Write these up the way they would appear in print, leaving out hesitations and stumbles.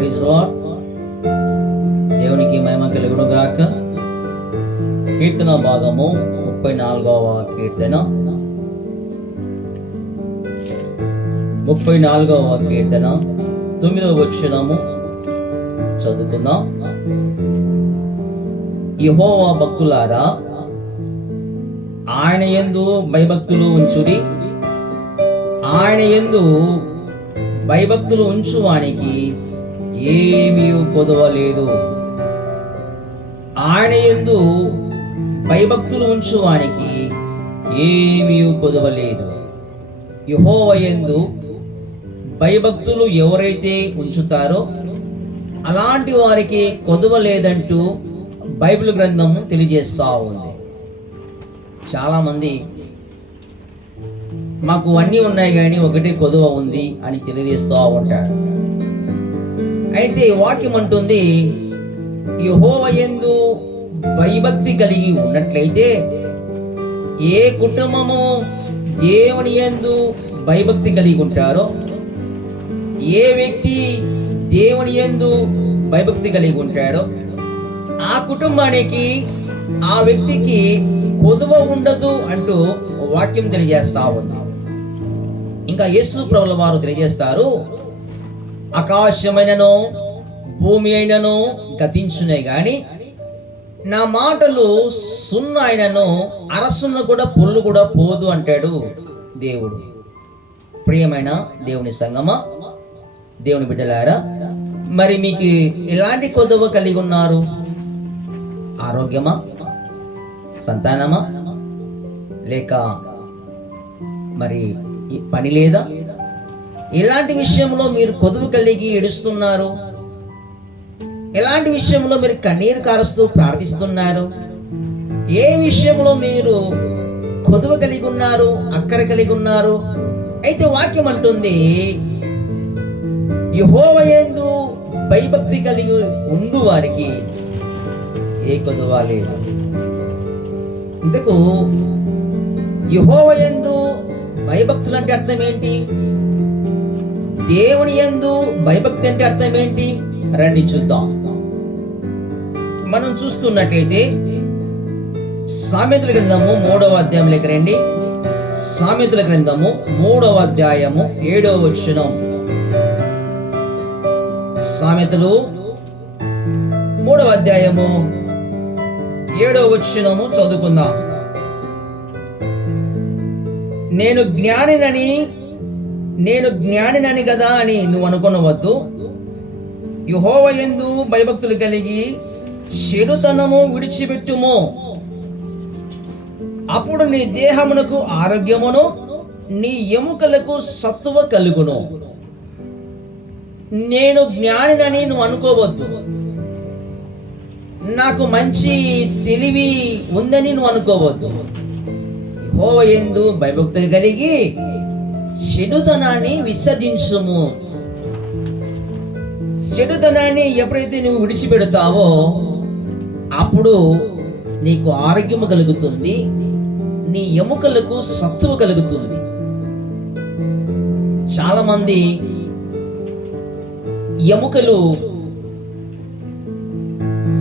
Praise lord. దేవునికి మహిమ కలుగును గాక. కీర్తన భాగము 34వ కీర్తన. 34వ కీర్తన 9వ వచనము చదువుకుందాం. యెహోవా భక్తులారా, ఆయన యందు భయభక్తులు ఉంచుడి. ఆయన యందు భయభక్తులు ఉంచువానికి ఏమీ కొదవలేదు. ఆయన యందు భయభక్తులు ఉంచువానికి ఏమీ కొదవలేదు. యెహోవా యందు భయభక్తులు ఎవరైతే ఉంచుతారో అలాంటి వారికి కొదవలేదంటూ బైబిల్ గ్రంథం తెలియజేస్తూ ఉంది. చాలామంది మాకు అన్నీ ఉన్నాయి కానీ ఒకటే కొదువ ఉంది అని తెలియజేస్తూ ఉంటారు. అయితే వాక్యం అంటుంది, యెహోవా యందు భయభక్తి కలిగి ఉన్నట్లయితే, ఏ కుటుంబము దేవుని యందు భయభక్తి కలిగి ఉంటారో, ఏ వ్యక్తి దేవుని యందు భయభక్తి కలిగి ఉంటాడో ఆ కుటుంబానికి, ఆ వ్యక్తికి కొదువ ఉండదు అంటూ వాక్యం తెలియజేస్తా ఉంది. ఇంకా యేసు ప్రభుల వారు తెలియజేస్తారు, ఆకాశమైనను భూమి అయినను గతించునే గాని నా మాటలు సున్నా అయినను అరసున్న కూడా పొల్లు కూడా పోదు అంటాడు దేవుడు. ప్రియమైన దేవుని సంగమా, దేవుని బిడ్డలారా, మరి మీకు ఎలాంటి కొదువ కలిగి ఉన్నారు? ఆరోగ్యమా, సంతానమా, లేక మరి పని లేదా? ఎలాంటి విషయంలో మీరు కొదువు కలిగి ఏడుస్తున్నారు? ఎలాంటి విషయంలో మీరు కన్నీరు కారుస్తూ ప్రార్థిస్తున్నారు? ఏ విషయంలో మీరు కొదువ కలిగి ఉన్నారు, అక్కర కలిగి ఉన్నారు? అయితే వాక్యం అంటుంది, యెహోవా యందు భయభక్తి కలిగి ఉండు వారికి ఏ కొదువ లేదు. ఇంతకు యెహోవా యందు భయభక్తులు అంటే అర్థం ఏంటి? దేవుని యందు భయభక్తి అంటే అర్థం ఏంటి? రండి చూద్దాం. మనం చూస్తున్నట్లయితే సామెతల గ్రంథము 3వ అధ్యాయంలోకి రండి. సామెతల గ్రంథము 3వ అధ్యాయము 7వ వచనం. సామెతలు 3వ అధ్యాయము 7వ వచనము చదువుకుందాం. నేను జ్ఞానినని కదా అని నువ్వు అనుకొనవద్దు. యెహోవా యందు భయభక్తులు కలిగి చెడుతనము విడిచిపెట్టుము. అప్పుడు నీ దేహమునకు ఆరోగ్యమును, నీ ఎముకలకు సత్తువ కలుగును. నేను జ్ఞానినని నువ్వు అనుకోవద్దు. నాకు మంచి తెలివి ఉందని నువ్వు అనుకోవద్దు. యెహోవా యందు భయభక్తులు కలిగి చెడుతనాన్ని విసర్జించుము. చెడుతనాన్ని ఎప్పుడైతే నువ్వు విడిచిపెడతావో అప్పుడు నీకు ఆరోగ్యము కలుగుతుంది, నీ ఎముకలకు సత్తువ కలుగుతుంది. చాలా మంది ఎముకలు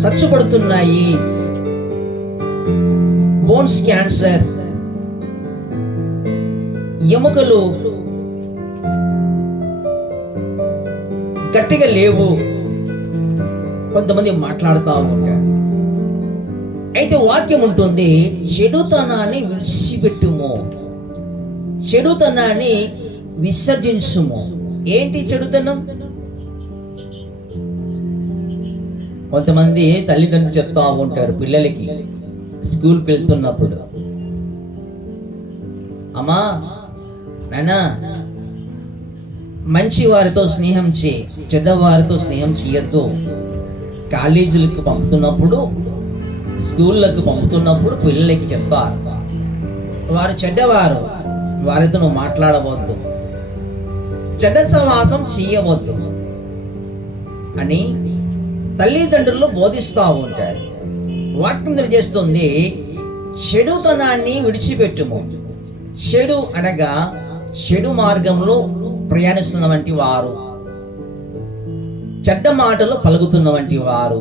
చచ్చుపడుతున్నాయి, బోన్స్ క్యాన్సర్, ఎముకలు గట్టిగా లేవు, కొంతమంది మాట్లాడుతూ ఉంటారు. అయితే వాక్యం ఉంటుంది, చెడుతనాన్ని విడిచిపెట్టుము, చెడుతనాన్ని విసర్జించుము. ఏంటి చెడుతనం? కొంతమంది తల్లిదండ్రులు చెప్తా ఉంటారు పిల్లలకి స్కూల్కి వెళ్తున్నప్పుడు, అమ్మా నాన్న మంచి వారితో స్నేహం చేయి, చెడ్డవారితో స్నేహం చేయొద్దు. కాలేజీలకు పంపుతున్నప్పుడు, స్కూళ్ళకు పంపుతున్నప్పుడు పిల్లలకి చెప్తారు, వారు చెడ్డవారు, వారితో నువ్వు మాట్లాడవద్దు, చెడ్డ సహవాసం చేయవద్దు అని తల్లిదండ్రులు బోధిస్తూ ఉంటారు. వాక్యం తెలియజేస్తుంది, చెడుతనాన్ని విడిచిపెట్టుము. చెడు అనగా చెడు మార్గంలో ప్రయాణిస్తున్న వంటి వారు, చెడ్డ మాటలు పలుకుతున్న వంటి వారు,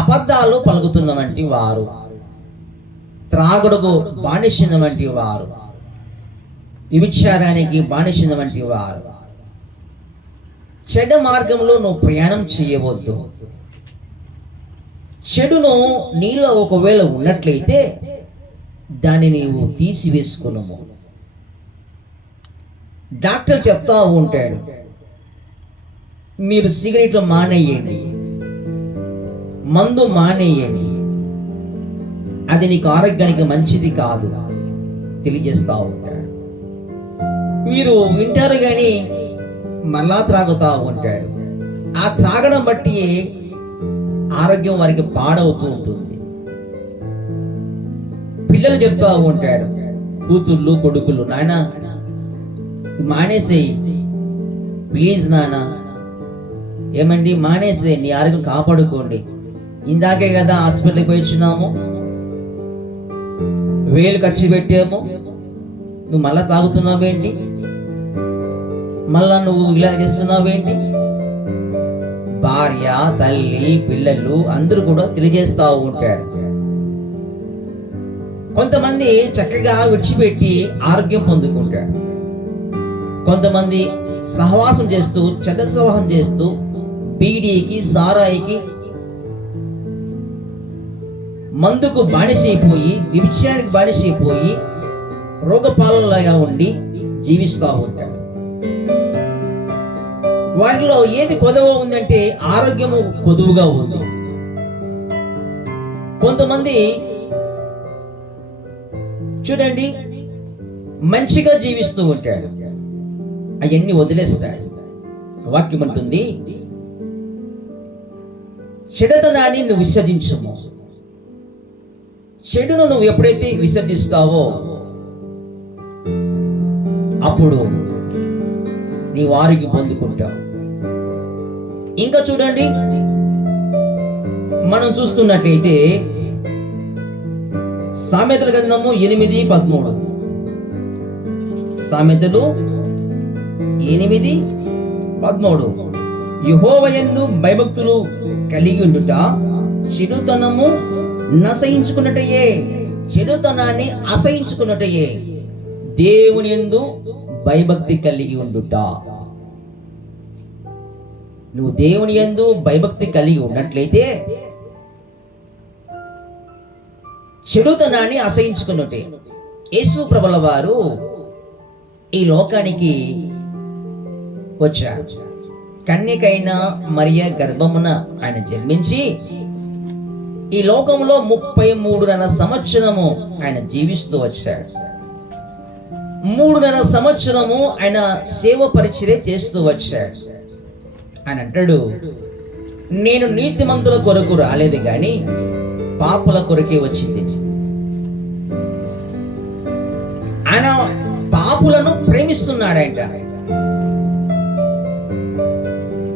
అబద్ధాలు పలుకుతున్న వంటి వారు, త్రాగుడుకు బానిసిన వంటి వారు, వ్యభిచారానికి బానిసిన వంటి వారు. చెడు మార్గంలో నువ్వు ప్రయాణం చేయవద్దు. చెడును నీలో ఒకవేళ ఉన్నట్లయితే దాన్ని నీవు తీసివేసుకున్నాము. డాక్టర్ చెప్తా ఉంటాడు, మీరు సిగరెట్లు మానేయండి, మందు మానేయండి, అది నీకు ఆరోగ్యానికి మంచిది కాదు తెలియజేస్తా ఉంటాడు. వీరు వింటారు కానీ మళ్ళా త్రాగుతా ఉంటాడు. ఆ త్రాగడం బట్టి ఆరోగ్యం వారికి పాడవుతూ ఉంటుంది. పిల్లలు చెప్తా ఉంటాడు, కూతుళ్ళు కొడుకులు, నాయన మానేసేయి ప్లీజ్ నాన్న, ఏమండి మానేసే, నీ ఆరోగ్యం కాపాడుకోండి. ఇందాకే కదా హాస్పిటల్కి పోయి వచ్చినాము, వేలు ఖర్చు పెట్టాము, నువ్వు మళ్ళా తాగుతున్నావేంటి, మళ్ళా నువ్వు ఇలా చేస్తున్నావేంటి? భార్య, తల్లి, పిల్లలు అందరూ కూడా తెలియజేస్తా ఉంటారు. కొంతమంది చక్కగా విడిచిపెట్టి ఆరోగ్యం పొందుకుంటారు. కొంతమంది సహవాసం చేస్తూ, చెడ్డ సహవాసం చేస్తూ బీడీకి, సారాయికి, మందుకు బానిసైపోయి, వ్యభిచారానికి బానిసైపోయి రోగపాలనలాగా ఉండి జీవిస్తూ ఉంటారు. వారిలో ఏది కొదవ ఉందంటే ఆరోగ్యము కొదువుగా ఉంది. కొంతమంది చూడండి మంచిగా జీవిస్తూ ఉంటాడు, అవన్నీ వదిలేస్తాడు. వాక్యం అంటుంది, చెడుతనాన్ని నువ్వు విసర్జించము. చెడును నువ్వు ఎప్పుడైతే విసర్జిస్తావో అప్పుడు నీ వారికి పొందుకుంటావు. ఇంకా చూడండి, మనం చూస్తున్నట్లయితే సామెతల గ్రంథము 8:13, సామెతలు 8:13, యెహోవాయందు భయభక్తులు కలిగి ఉండుట చెడుతనము నసహించుకున్నట్టయే, చెడుతనాన్ని అసహించుకున్నట్టయే దేవుని యందు భయభక్తి కలిగి ఉండుట. నువ్వు దేవుని యందు భయభక్తి కలిగి ఉన్నట్లయితే చెడుతనాన్ని అసహించుకున్నట్టే. యేసు ప్రభుల వారు ఈ లోకానికి వచ్చారు. కన్యకైన మరియ గర్భమున ఆయన జన్మించి ఈ లోకంలో 33.5 సంవత్సరము ఆయన జీవిస్తూ వచ్చాడు. 3.5 సంవత్సరము ఆయన సేవ పరిచర్య చేస్తూ వచ్చాడు. ఆయన అంటాడు, నేను నీతిమంతుల కొరకు రాలేదు కానీ పాపుల కొరకే వచ్చింది. ఆయన పాపులను ప్రేమిస్తున్నాడంట,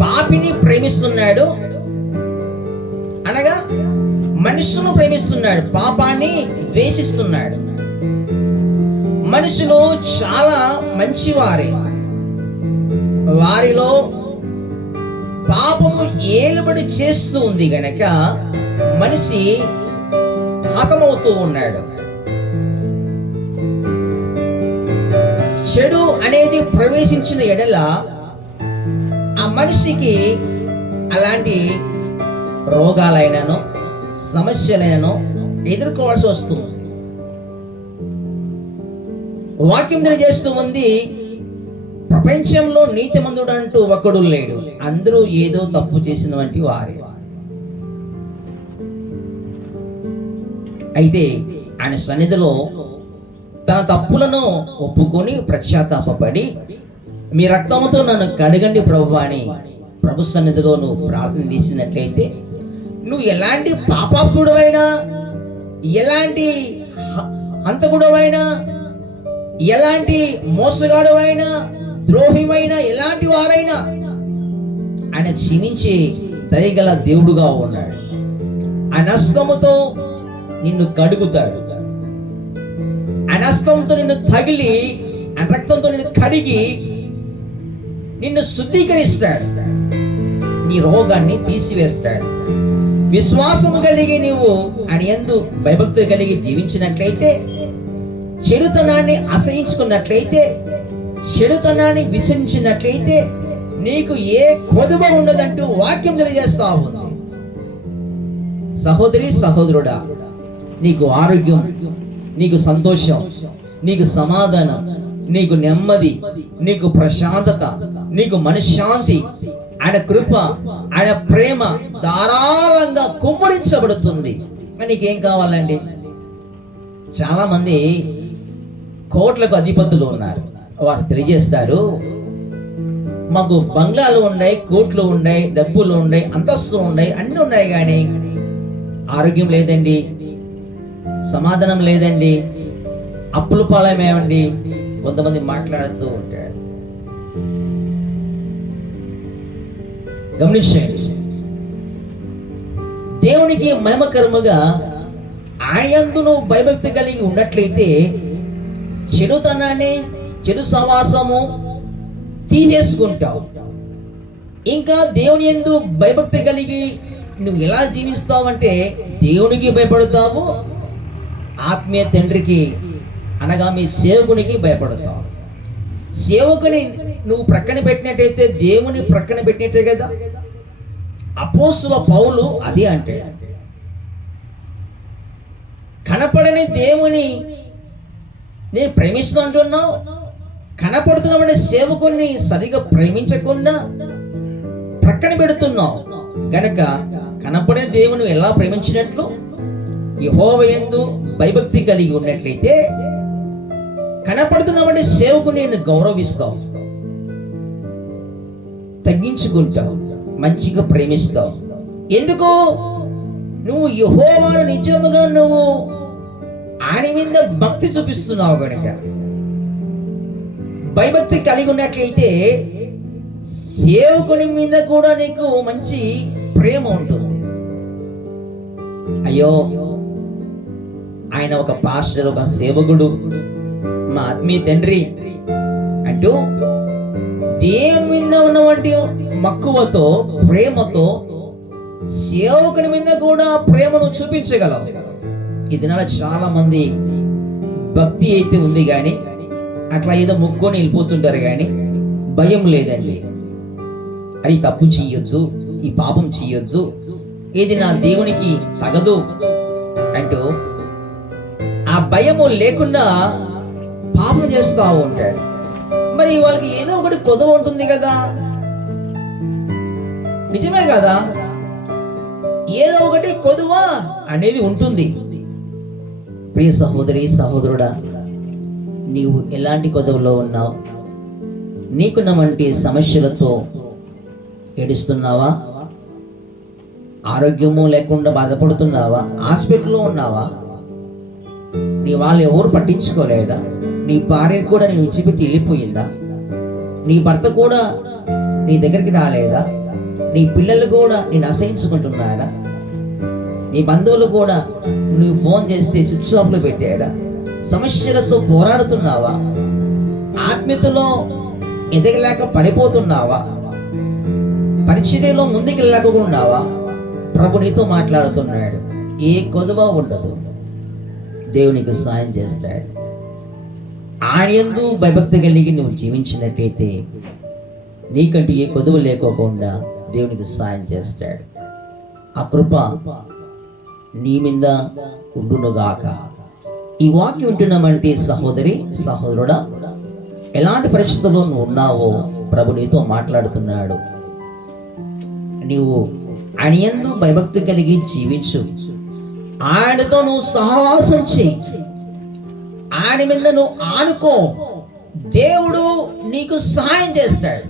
పాపిని ప్రేమిస్తున్నాడు, అనగా మనుషులను ప్రేమిస్తున్నాడు, పాపాన్ని ద్వేషిస్తున్నాడు. మనుషులు చాలా మంచివారే, వారిలో పాపము ఏలుబడి చేస్తూ ఉంది గనక మనిషి హతమవుతూ ఉన్నాడు. చెడు అనేది ప్రవేశించిన ఎడల ఆ మనిషికి అలాంటి రోగాలైనను సమస్యలైనను ఎదుర్కోవాల్సి వస్తుంది. వాక్యం తెలియజేస్తూ ఉంది, ప్రపంచంలో నీతిమంతుడు అంటూ ఒకడు లేడు, అందరూ ఏదో తప్పు చేసిన వంటి వారే. అయితే ఆయన సన్నిధిలో తన తప్పులను ఒప్పుకొని ప్రశ్చాత్తాపడి, మీ రక్తముతో నన్ను కడగండి ప్రభువా అని ప్రభు సన్నిధిలో నువ్వు ప్రార్థన చేసినట్లయితే, నువ్వు ఎలాంటి పాపాత్ముడవైనా, ఎలాంటి హంతకుడవైనా, ఎలాంటి మోసగాడువైనా, ద్రోహివైనా, ఎలాంటి వారైనా ఆయన క్షమించే దయగల దేవుడుగా ఉన్నాడు. ఆ హస్తముతో నిన్ను కడుగుతాడు, ఆ హస్తముతో నిన్ను తగిలి, ఆ రక్తంతో నిన్ను కడిగి నిన్ను శుద్ధీకరిస్తాడు. నీ రోగాన్ని తీసివేస్తాడు. విశ్వాసము కలిగి నీవు ఆయన యందు భయభక్తులు కలిగి జీవించినట్లయితే, చెడుతనాన్ని అసహించుకున్నట్లయితే, చెడుతనాన్ని విసరించినట్లయితే నీకు ఏ కొదువ ఉండదంటూ వాక్యం తెలియజేస్తా ఉంది. సహోదరి సహోదరుడా, నీకు ఆరోగ్యం, నీకు సంతోషం, నీకు సమాధానం, నీకు నెమ్మది, నీకు ప్రశాంతత, నీకు మనశ్శాంతి, ఆయన కృప, ఆయన ప్రేమ ధారాళంగా కుమ్మరించబడుతుంది. నీకేం కావాలండి? చాలా మంది కోట్లకు అధిపతులు ఉన్నారు. వారు తెలియజేస్తారు, మాకు బంగ్లాలు ఉన్నాయి, కోట్లు ఉన్నాయి, డబ్బులు ఉన్నాయి, అంతస్తులు ఉన్నాయి, అన్నీ ఉన్నాయి, కానీ ఆరోగ్యం లేదండి, సమాధానం లేదండి, అప్పుల పాలమేమండి. కొంతమంది మాట్లాడుతూ ఉంటాడు. గమనించండి, దేవునికి మహిమకరముగా ఆయనందు నువ్వు భయభక్తి కలిగి ఉన్నట్లయితే చెడుతనాన్ని, చెడు సవాసము తీసేసుకుంటావు. ఇంకా దేవుని యందు భయభక్తి కలిగి నువ్వు ఎలా జీవిస్తావు అంటే, దేవునికి భయపడతావు, ఆత్మీయ తండ్రికి అనగా మీ సేవకునికి భయపడతావు. సేవకుని నువ్వు ప్రక్కన పెట్టినట్టయితే దేవుని ప్రక్కన పెట్టినట్టే కదా. అపోస్తలుల పౌలు అదే అంటే, కనపడని దేవుని నేను ప్రేమిస్తూ అంటున్నావు, కనపడుతున్నటువంటి సేవకుని సరిగా ప్రేమించకుండా ప్రక్కన పెడుతున్నావు గనక కనపడే దేవుని ఎలా ప్రేమించినట్లు యెహోవా యందు భయభక్తి కలిగి ఉన్నట్లయితే కనపడుతున్నటువంటి సేవకుని నేను గౌరవిస్తావు, తగ్గించుకుంటావు, మంచిగా ప్రేమిస్తావు. ఎందుకు? నువ్వు యెహోవాను నిజముగా నువ్వు ఆయన మీద భక్తి చూపిస్తున్నావు కనుక. భయభక్తి కలిగి ఉన్నట్లయితే సేవకుని మీద కూడా నీకు మంచి ప్రేమ ఉంటుంది. అయ్యో, ఆయన ఒక పాస్టర్, ఒక సేవకుడు, మా ఆత్మీయ తండ్రి అంటూ దేవుని మీద ఉన్నటువంటి మక్కువతో, ప్రేమతో సేవకుని మీద కూడా ప్రేమను చూపించగలవు. ఈ దినాల చాలా మంది భక్తి అయితే ఉంది కానీ అట్లా ఏదో మొక్కుని వెళ్ళిపోతుంటారు, కానీ భయం లేదండి. అది తప్పు చేయొద్దు, ఈ పాపం చేయొద్దు, ఇది నా దేవునికి తగదు అంటూ ఆ భయము లేకుండా పాపం చేస్తూ ఉంటాడు. మరి వాళ్ళకి ఏదో ఒకటి కొదవ ఉంటుంది కదా, నిజమే కదా, ఏదో ఒకటి కొదువ అనేది ఉంటుంది. ప్రియ సహోదరి సహోదరుడా, నీవు ఎలాంటి కొదవలో ఉన్నావు? నీకున్న వంటి సమస్యలతో ఏడుస్తున్నావా? ఆరోగ్యము లేకుండా బాధపడుతున్నావా? హాస్పిటల్లో ఉన్నావా? నీ వాళ్ళు ఎవరు పట్టించుకోలేదా? నీ భార్య కూడా నేను విడిచిపెట్టి వెళ్ళిపోయిందా? నీ భర్త కూడా నీ దగ్గరికి రాలేదా? నీ పిల్లలు కూడా నేను అసహించుకుంటున్నారా? నీ బంధువులు కూడా నువ్వు ఫోన్ చేస్తే స్విచ్ ఆఫ్లో పెట్టాడా? సమస్యలతో పోరాడుతున్నావా? ఆత్మీయతలో ఎదగలేక పడిపోతున్నావా? పరిచర్యలో ముందుకెళ్ళలేకున్నావా? ప్రభు నీతో మాట్లాడుతున్నాడు. ఏ కొదువ ఉండదు, దేవునికి సాయం చేస్తాడు. ఆయన యందు భయభక్తి కలిగి నువ్వు జీవించినట్లయితే నీకంటూ ఏ కొదువ లేకోకుండా దేవునికి సాయం చేస్తాడు. ఆ కృప నీ మీద ఉండునుగాక. ఈ వాక్యం వింటున్నామంటే సహోదరి సహోదరుడా, ఎలాంటి పరిస్థితుల్లో నువ్వు ఉన్నావో ప్రభు నీతో మాట్లాడుతున్నాడు. నీవు ఆయన యందు భయభక్తి కలిగి జీవించు, ఆయనతో నువ్వు సహవాసం చేయి, ఆయన మీద నువ్వు ఆనుకో. దేవుడు నీకు సహాయం చేస్తాడు,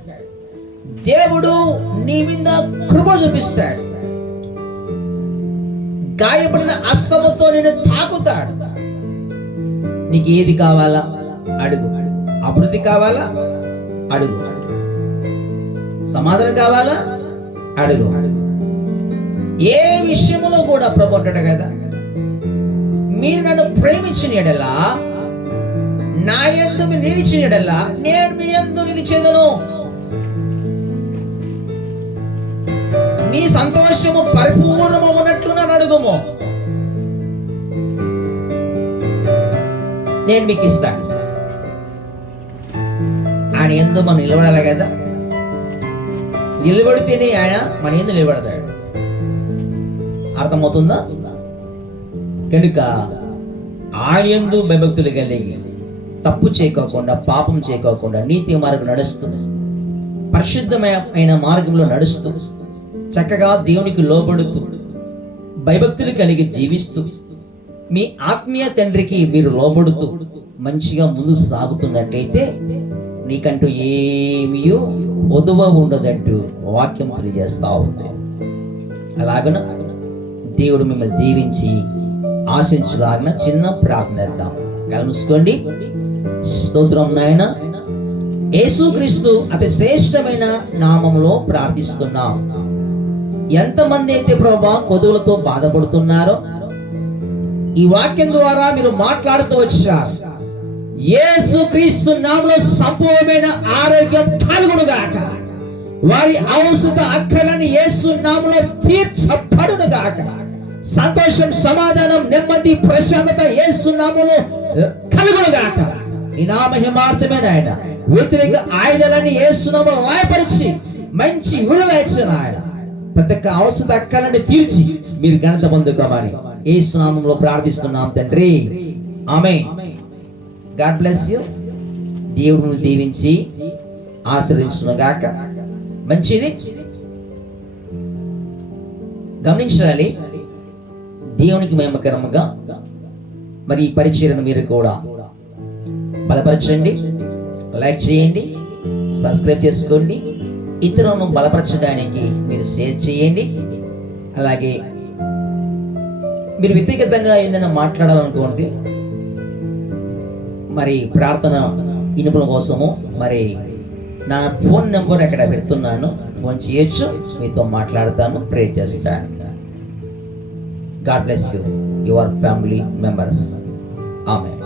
దేవుడు నీ మీద కృప చూపిస్తాడు, గాయపడిన హస్తముతో నిన్ను తాకుతాడు. నీకు ఏది కావాలా అడుగు, అభివృద్ధి కావాలా అడుగు, సమాధానం కావాలా అడుగు. ఏ విషయంలో కూడా ప్రభు అంటాడు కదా, మీరు నన్ను ప్రేమించిన యెడల, నా యందు మీరు నిలిచిన యెడల నేను మీ యందు నిలిచేదను. నీ సంతోషము పరిపూర్ణమవునట్లు నన్ను అడుగుము, నేను మీకు ఇస్తాను. ఆయన యందు మనం నిలబడాలి కదా, నిలబడితేనే ఆయన మన యందు నిలబడతాడు. అర్థమవుతుందా? కనుక ఆయన యందు భయభక్తులు కలిగి తప్పు చేయకోకుండా, పాపం చేయకోకుండా, నీతి మార్గం నడుస్తూ, పరిశుద్ధమైన మార్గంలో నడుస్తూ, చక్కగా దేవునికి లోబడుతూ, భయభక్తులు కలిగి జీవిస్తూ, మీ ఆత్మీయ తండ్రికి మీరు లోబడుతూ మంచిగా ముందు సాగుతున్నట్లయితే నీకంటూ ఏమీ వదువ ఉండదంటూ వాక్యం తెలియజేస్తా ఉంది. అలాగన దేవుడు మిమ్మల్ని దీవించి ఆశించులాగిన చిన్న ప్రార్థన చేద్దాం. కలుసుకోండి. స్తోత్రం నాయన, యేసుక్రీస్తు అతి శ్రేష్టమైన నామములో ప్రార్థిస్తున్నాం. ఎంతమంది అయితే ప్రభా కొదువులతో బాధపడుతున్నారో ఈ వాక్యం ద్వారా మీరు మాట్లాడుతూ వచ్చారు. యేసుక్రీస్తు నామములో సంపూర్ణమైన ఆరోగ్యం కలుగునుగాక. వారి ఔషధ అక్కలని యేసు నామములో తీర్చబడునుగాక. సంతోషం, సమాధానం, నెమ్మది, ప్రశాంతత యేసు నామములో కలుగునుగాక. ఈ నామహిమార్థమే నాయన. వ్యతిరేక ఆయుధాలన్నీ యేసు నామములో లయపరిచి మంచి విడుదల ఇచ్చిన ఆయన ప్రతి ఒక్క ఔషధ అక్కలని తీర్చి మీరు ఘనత పొందుకోమని యేసు నామములో ప్రార్థిస్తున్నాం తండ్రి. ఆమేన్. God bless you. దేవుడిని దీవించి ఆశీర్వదించునుగాక. మంచిది గమనించాలి. దేవునికి మహిమకరముగా మరి ఈ పరిచర్యను మీరు కూడా బలపరచండి, లైక్ చేయండి, సబ్స్క్రైబ్ చేసుకోండి. ఇతరులను బలపరచడానికి మీరు షేర్ చేయండి. అలాగే మీరు వ్యక్తిగతంగా ఏదైనా మాట్లాడాలనుకోండి, మరి ప్రార్థన ఇనుపుల కోసము మరి నా ఫోన్ నెంబర్ అక్కడ పెడుతున్నాను, ఫోన్ చేయొచ్చు, మీతో మాట్లాడతాను, ప్రే చేస్తాను. God bless you, your family members. Amen.